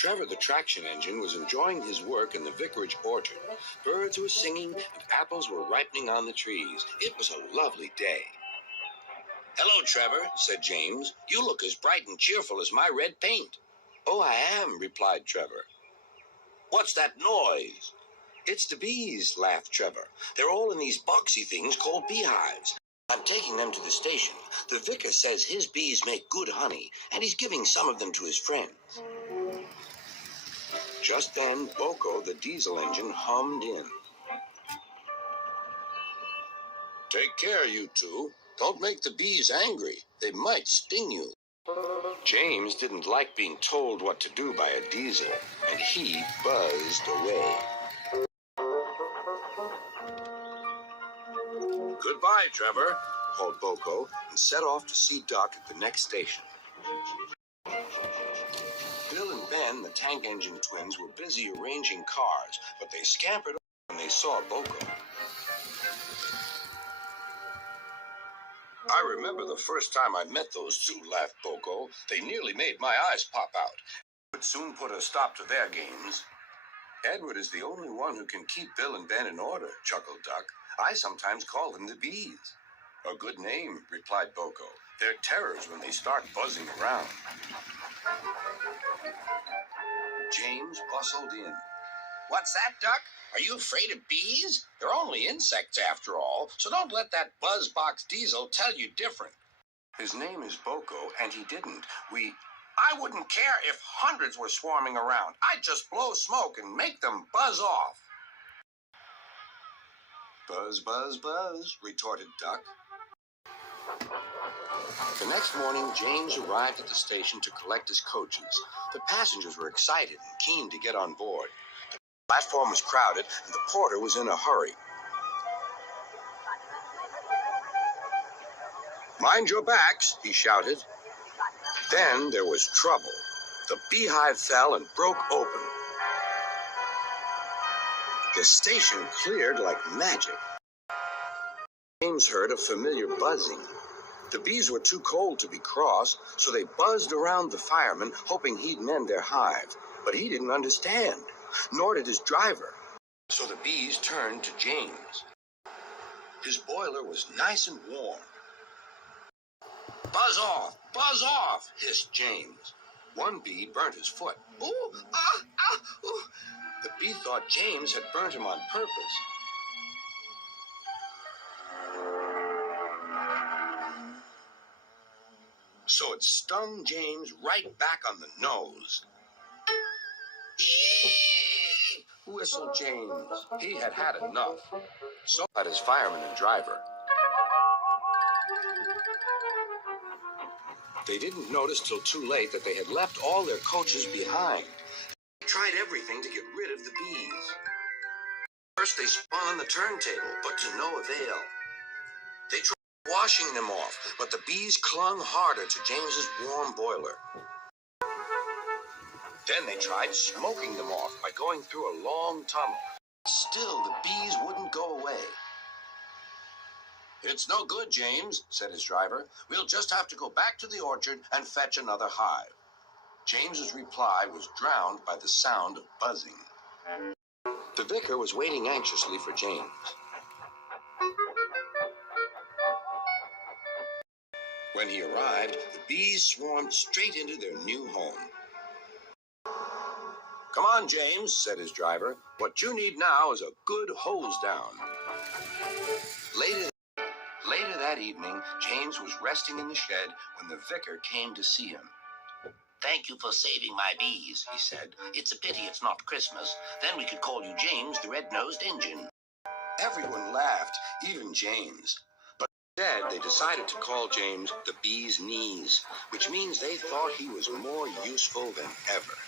Trevor the traction engine was enjoying his work in the vicarage orchard. Birds were singing and apples were ripening on the trees. It was a lovely day. "Hello, Trevor," said James. "You look as bright and cheerful as my red paint." "Oh, I am," replied Trevor. "What's that noise?" "It's the bees," laughed Trevor. "They're all in these boxy things called beehives. I'm taking them to the station. The vicar says his bees make good honey, and he's giving some of them to his friends." Just then, Boko, the diesel engine, hummed in. "Take care, you two. Don't make the bees angry. They might sting you." James didn't like being told what to do by a diesel, and he buzzed away. "Goodbye, Trevor," called Boko, and set off to see Duck at the next station. Bill and Ben, the tank engine twins, were busy arranging cars, but they scampered off when they saw Boko. "I remember the first time I met those two," laughed Boko. "They nearly made my eyes pop out. It would soon put a stop to their games." "Edward is the only one who can keep Bill and Ben in order," chuckled Duck. "I sometimes call them the bees." "A good name," replied Boko. "They're terrors when they start buzzing around." James bustled in. "What's that, Duck? Are you afraid of bees? They're only insects after all, so don't let that buzzbox diesel tell you different." "His name is Boko, and he didn't. I wouldn't care if hundreds were swarming around. I'd just blow smoke and make them buzz off." "Buzz, buzz, buzz," retorted Duck. The next morning, James arrived at the station to collect his coaches. The passengers were excited and keen to get on board. The platform was crowded, and the porter was in a hurry. "Mind your backs," he shouted. Then there was trouble. The beehive fell and broke open. The station cleared like magic. James heard a familiar buzzing. The bees were too cold to be cross, so they buzzed around the fireman, hoping he'd mend their hive. But he didn't understand, nor did his driver. So the bees turned to James. His boiler was nice and warm. Buzz off," hissed James. One bee burnt his foot. "Ooh, ah, ah, ooh." The bee thought James had burnt him on purpose. So it stung James right back on the nose. "Eee!" whistled James. He had had enough. So had his fireman and driver. They didn't notice till too late that they had left all their coaches behind. They tried everything to get rid of the bees. First they spun on the turntable, but to no avail. They tried washing them off, but the bees clung harder to James's warm boiler. Then they tried smoking them off by going through a long tunnel. Still, the bees wouldn't go away. "It's no good, James," said his driver. "We'll just have to go back to the orchard and fetch another hive." James's reply was drowned by the sound of buzzing. The vicar was waiting anxiously for James. When he arrived, the bees swarmed straight into their new home. "Come on, James," said his driver. "What you need now is a good hose down." Later that evening, James was resting in the shed when the vicar came to see him. "Thank you for saving my bees," he said. "It's a pity it's not Christmas. Then we could call you James the Red-Nosed Engine." Everyone laughed, even James. But instead, they decided to call James the Bee's Knees, which means they thought he was more useful than ever.